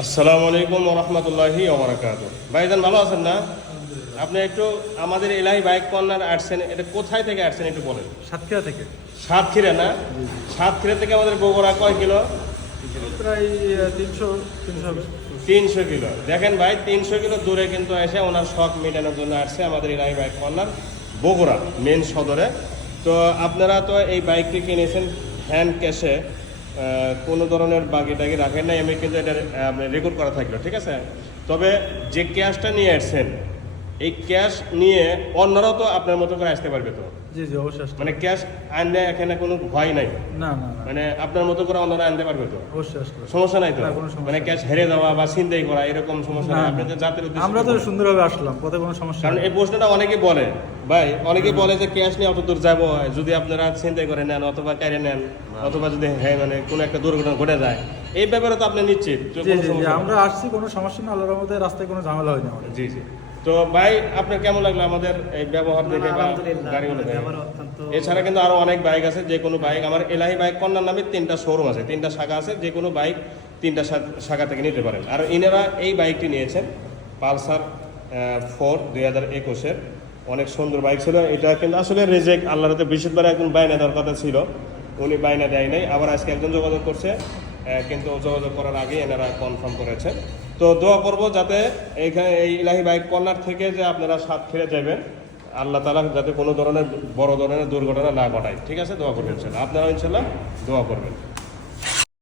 আসসালামু আলাইকুম রহমতুল্লাহি ওবরাকাত ভাইজান ভালো আছেন না? আপনি একটু আমাদের এলাহি বাইক কর্নার আসছেন এটা কোথায় থেকে আসছেন একটু বলেন? সাতক্ষীরা থেকে। সাতক্ষীরা না? সাতক্ষীরা থেকে আমাদের বগুড়া কয় কিলো? প্রায় তিনশো তিনশো তিনশো কিলো। দেখেন ভাই তিনশো কিলো দূরে কিন্তু এসে ওনার শখ মেটানোর জন্য আসছে আমাদের Elahi bike corner Bogura main সদরে। তো আপনারা তো এই বাইকটি কিনেছেন হ্যান্ড ক্যাশে। কোনো ধরনের বাকি টাকি রাখেন নাই, আমি কিন্তু এটা রেকর্ড করা থাকল, ঠিক আছে? তবে যে ক্যাশটা নিয়ে আসছেন এই ক্যাশ নিয়ে অন্যরাও তো আপনার মতো করে আসতে পারবে তো? জি জি অবশ্যই মানে ক্যাশ আনলে এখানে কোনো ভয় নাই? না না না। মানে আপনার মতো করে অন্যরা আনতে পারবে তো? অবশ্যই সমস্যা নাই তো? মানে ক্যাশ হেরে দেওয়া বা ছিনতাই করা এরকম সমস্যা নেই। আপনাদের জাতের উদ্দেশ্যে আমরা তো সুন্দরভাবে আসলাম পথে কোনো সমস্যা কারণ এই প্রশ্নটা অনেকে বলে। ভাই অনেকে বলে যে ক্যাশ নিয়ে অত দূর যাব যদি আপনারা ছিনতাই করে নেন অথবা কেড়ে নেন অথবা যদি হ্যাঁ মানে কোনো একটা দুর্ঘটনা ঘটে যায় এই ব্যাপারে তো আপনি নিশ্চিত আমরা আসছি কোনো সমস্যা না আল্লাহর মধ্যে রাস্তায় কোনো ঝামেলা হয়নি জি জি। তো ভাই আপনার কেমন লাগল আমাদের এই ব্যবহার দেখে বা গাড়িগুলো এছাড়া কিন্তু আরও অনেক বাইক আছে যে কোনো বাইক আমার এলাহি বাইক কন্যার নামে তিনটা শোরুম আছে তিনটা শাখা আছে যে কোনো বাইক তিনটা শাখা থেকে নিতে পারেন। আর ইনারা এই বাইকটি নিয়েছেন পালসার ফোর দুই হাজার একুশের। অনেক সুন্দর বাইক ছিল এটা কিন্তু আসলে রেজেক্ট আল্লাহর হাতে বৃহস্পতিবার একজন বাইনা দেওয়ার কথা ছিল উনি বাইনা দেয় নাই। আবার আজকে একজন যোগাযোগ করছে কিন্তু যোগাযোগ করার আগে এনারা কনফার্ম করেছে তো দোয়া করব যাতে এইখানে এই ইলাহি বাইক কর্নার থেকে যে আপনারা সাত ফিরে যাবেন, আল্লাহ তালা যাতে কোনো ধরনের বড় ধরনের দুর্ঘটনা না ঘটায়। ঠিক আছে? দোয়া করবেন ইনশাল্লাহ আপনারা ইনশাল্লাহ দোয়া করবেন।